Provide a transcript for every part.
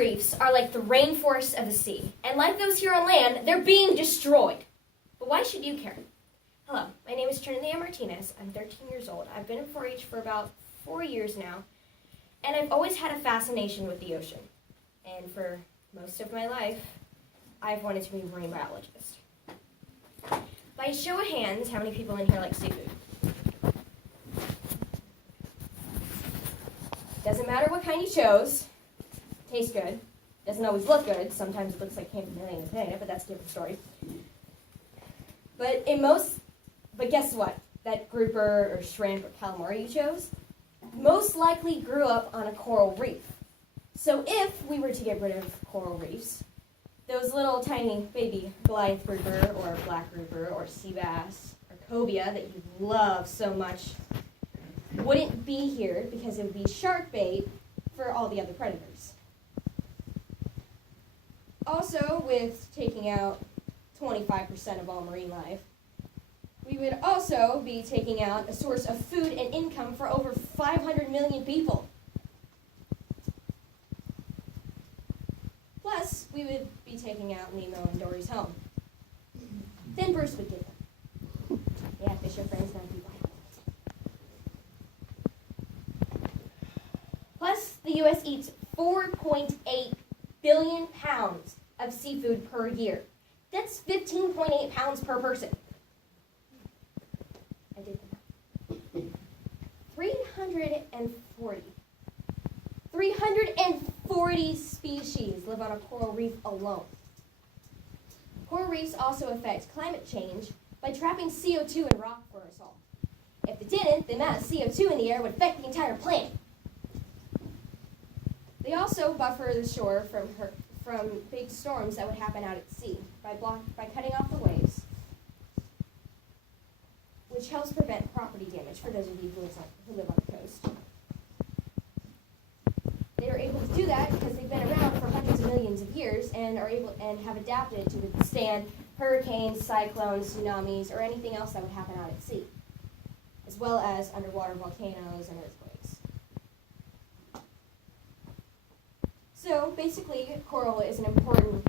reefs are like the rainforests of the sea, and like those here on land, they're being destroyed. But why should you care? Hello, my name is Trinity Martinez. I'm 13 years old. I've been in 4-H for about 4 years now, and I've always had a fascination with the ocean. And for most of my life, I've wanted to be a marine biologist. By a show of hands, how many people in here like seafood? Doesn't matter what kind you chose. Tastes good. Doesn't always look good. Sometimes it looks like champignons and potato, but that's a different story. But guess what? That grouper or shrimp or calamari you chose most likely grew up on a coral reef. So if we were to get rid of coral reefs, those little tiny baby Goliath grouper or black grouper or sea bass or cobia that you love so much wouldn't be here because it would be shark bait for all the other predators. Also, with taking out 25% of all marine life, we would also be taking out a source of food and income for over 500 million people. Plus, we would be taking out Nemo and Dory's home. Then Bruce would get them. Yeah, fish are friends, not people. Plus, the U.S. eats 4.8 billion pounds of seafood per year. That's 15.8 pounds per person. I did that. 340 species live on a coral reef alone. Coral reefs also affect climate change by trapping CO2 in rock for us all. If it didn't, the amount of CO2 in the air would affect the entire planet. They also buffer the shore from big storms that would happen out at sea by cutting off the waves, which helps prevent property damage for those of you who live on the coast. They are able to do that because they've been around for hundreds of millions of years and have adapted to withstand hurricanes, cyclones, tsunamis, or anything else that would happen out at sea, as well as underwater volcanoes and earthquakes. So basically, coral is an important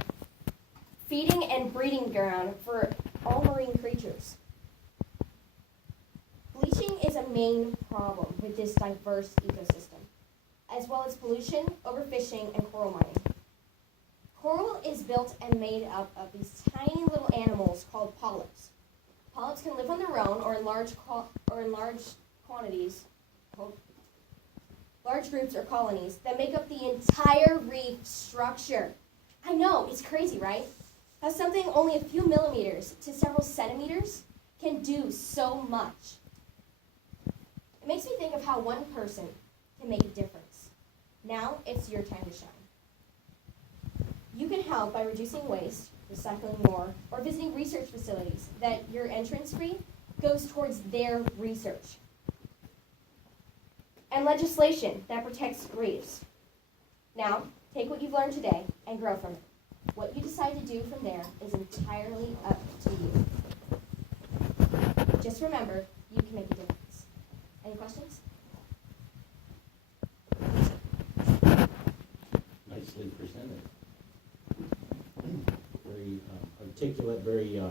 feeding and breeding ground for all marine creatures. Bleaching is a main problem with this diverse ecosystem, as well as pollution, overfishing, and coral mining. Coral is built and made up of these tiny little animals called polyps. Polyps can live on their own or in large quantities, large groups or colonies that make up the entire reef structure. I know, it's crazy, right? How something only a few millimeters to several centimeters can do so much. It makes me think of how one person can make a difference. Now it's your time to shine. You can help by reducing waste, recycling more, or visiting research facilities that your entrance fee goes towards their research. And legislation that protects reefs. Now, take what you've learned today and grow from it. What you decide to do from there is entirely up to you. Just remember, you can make a difference. Any questions? Nicely presented. Very articulate, very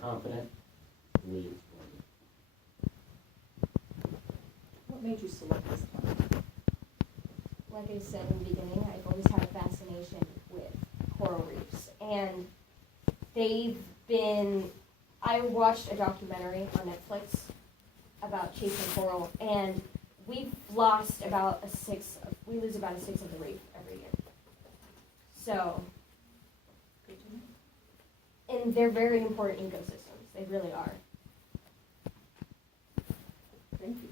confident the way you explained it. What made you select this topic? Like I said in the beginning, I've always had a fascination with coral reefs. And I watched a documentary on Netflix about chasing coral, and we lose about a sixth of the reef every year. So, and they're very important ecosystems. They really are. Thank you.